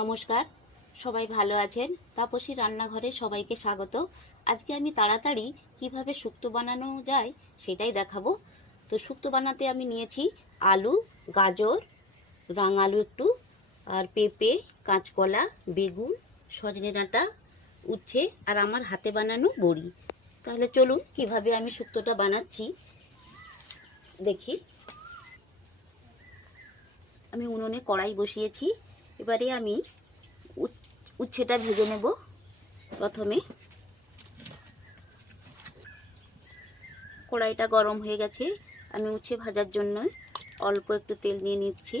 নমস্কার, সবাই ভালো আছেন? তাপসী রান্নাঘরে সবাইকে স্বাগত। আজকে আমি তাড়াতাড়ি কিভাবে শুক্তো বানানো যায় সেটাই দেখাবো। তো শুক্তো বানাতে আমি নিয়েছি আলু, গাজর, রাঙা আলু একটু, আর পেঁপে, কাঁচকলা, বেগুন, সজনে ডাঁটা, উচ্ছে আর আমার হাতে বানানো বড়ি। তাহলে চলুন কিভাবে আমি শুক্তোটা বানাচ্ছি দেখি। আমি উনুনে কড়াই বসিয়েছি। এবারে আমি উচ্ছেটা ভেজে নেব। প্রথমে কড়াইটা গরম হয়ে গেছে, আমি উচ্ছে ভাজার জন্য অল্প একটু তেল নিয়ে নিচ্ছি।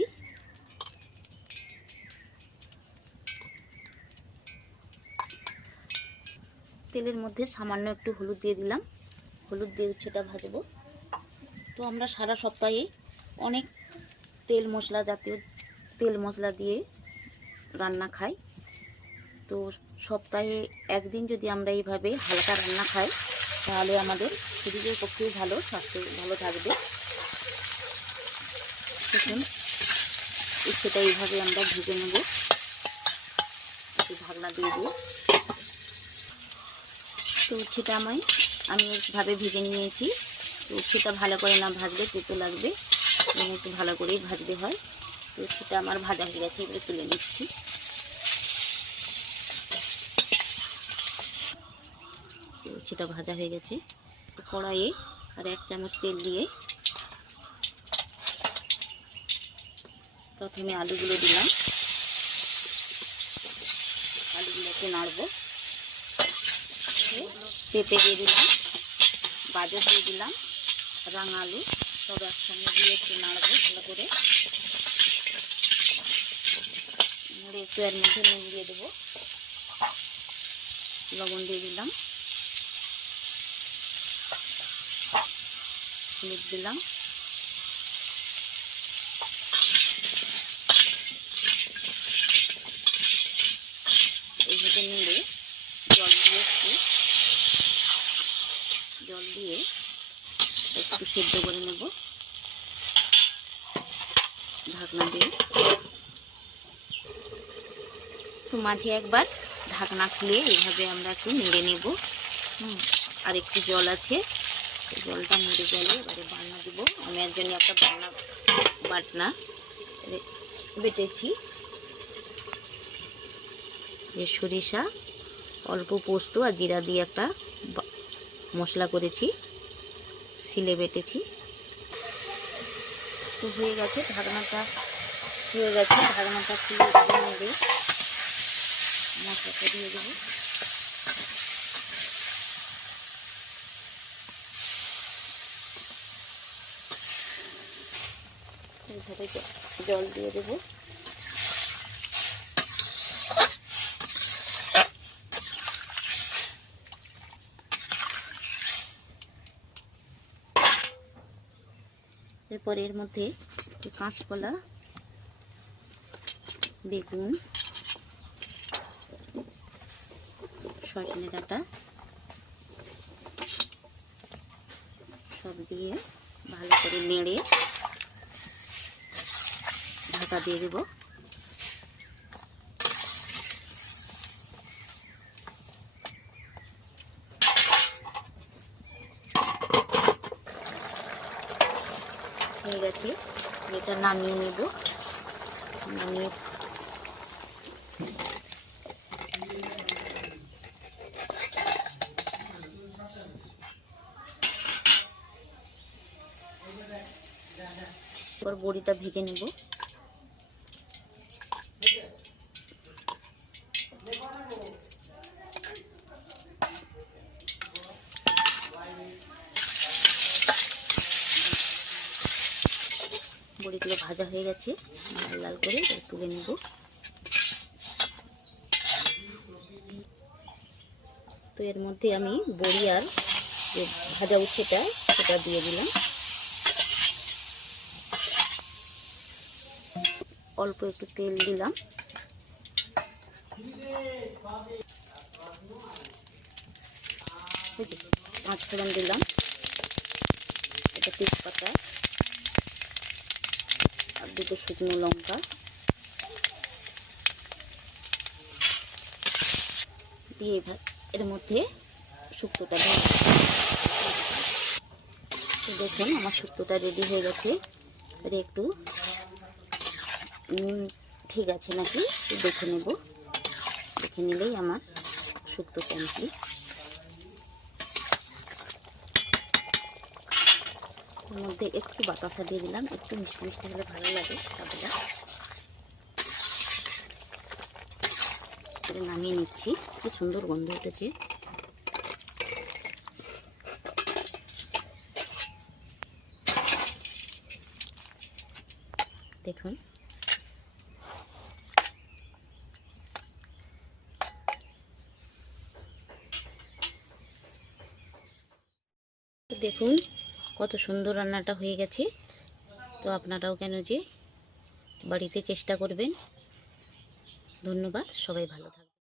তেলের মধ্যে সামান্য একটু হলুদ দিয়ে দিলাম। হলুদ দিয়ে উচ্ছেটা ভাজবো। তো আমরা সারা সপ্তাহে অনেক তেল মশলা দিয়ে রান্না খাই। তো সপ্তাহে একদিন যদি আমরা এইভাবে হালকা রান্না খাই তাহলে আমাদের শরীরের পক্ষেও ভালো, স্বাস্থ্য ভালো থাকবে। দেখুন উচ্ছেটা এইভাবে আমরা ভেজে নেব, একটু ঢাকনা দিয়ে দিয়ে। তো উচ্ছেটা আমি এইভাবে ভেজে নিয়েছি। তো উচ্ছেটা ভালো করে না ভাজলে তেতো লাগবে, একটু ভালো করেই ভাজতে হয়। তো উচ্ছেটা আমার ভাজা হয়ে গেছে, এবারে তুলে নিচ্ছি। উচ্ছেটা ভাজা হয়ে গেছে। কড়াইয়ে আর 1 চামচ তেল দিয়ে প্রথমে আলুগুলো দিলাম। আলুগুলোকে নাড়বো। পেঁপে দিয়ে দিলাম, গাজর দিয়ে দিলাম, রাঙা আলু সব একসঙ্গে দিয়ে একটু নাড়বো ভালো করে। নাড়ে একটু এর মধ্যে নুন দিয়ে দেবো, লবণ দিয়ে দিলাম, হলুদ দিলাম, এইভাবে নেড়ে জল দিয়ে একটু সেদ্ধ করে নেব ঢাকনা দিয়ে। তো মাঝে একবার ঢাকনা খুলে এইভাবে আমরা একটু নেড়ে নেব। আর একটু জল আছে, জলটা নেড়ে গেলে এবারে বাটনা দেবো। আমি এর জন্য একটা বাটনা বেটেছি। সরিষা, অল্প পোস্ত আর জিরা দিয়ে একটা মশলা করেছি, শিলে বেটেছি। তো হয়ে গেছে, ঢাকনাটা খুলে নেড়ে মশলাটা দিয়ে দেবো। এইভাবে জল দিয়ে দেবো। এরপর এর মধ্যে কাঁচকলা, বেগুন, সজনে ডাঁটা সব দিয়ে ভালো করে নেড়ে ঢাকা দিয়ে দেবো। হয়ে গেছে, এটা নামিয়ে নেব। নামিয়ে এবার বড়িটা ভেজে নেব। বড়িগুলো ভাজা হয়ে গেছে, লাল লাল করে তুলে নেব। তো এর মধ্যে আমি বড়ি আর যে ভাজা উচ্ছেটা সেটা দিয়ে দিলাম। অল্প একটু তেল দিলাম, পাঁচফোড়ন দিলাম, এটা তেজপাতা আর 2টো শুকনো লঙ্কা, দিয়ে এর মধ্যে শুক্তোটা দিয়ে দেখুন আমার শুক্তোটা রেডি হয়ে গেছে। এবারে একটু ঠিক আছে নাকি দেখে নেব, দেখে নিলেই আমার শুক্তো কমপ্লিট। এর মধ্যে একটু বাতাসা দিয়ে দিলাম, একটু মিষ্টি মিষ্টি হলে ভালো লাগে। তারপরে নামিয়ে নিচ্ছি। কি সুন্দর গন্ধ উঠেছে। দেখুন দেখুন কত সুন্দর রান্নাটা হয়ে গেছে। তো আপনারাও কেন যে বাড়িতে চেষ্টা করবেন। ধন্যবাদ, সবাই ভালো থাকবেন।